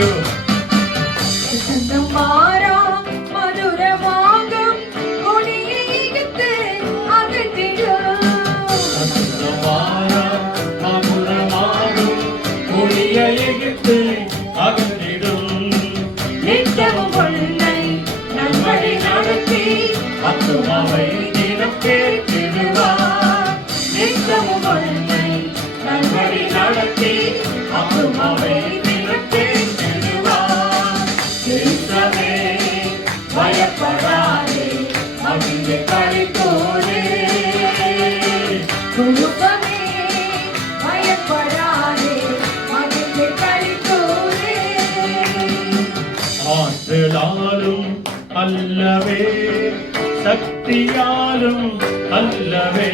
you. நித்தமும் கொள்ளை நன்வழி நடத்தி அத்துமாவை தினம் கேட்டிடுவார். நித்தமும் கொள்ளை நன்வழி நடத்தி அத்துமாவை தினம் கேட்டிடுவார். தேசமே பயப்படாதே மகிழ்ந்து களித்தோரே. குடும்பமே பயப்படாதே மகிழ்ந்து களித்தோரே. ஆற்றலாலும் அல்லவே சக்தியாலும் அல்லவே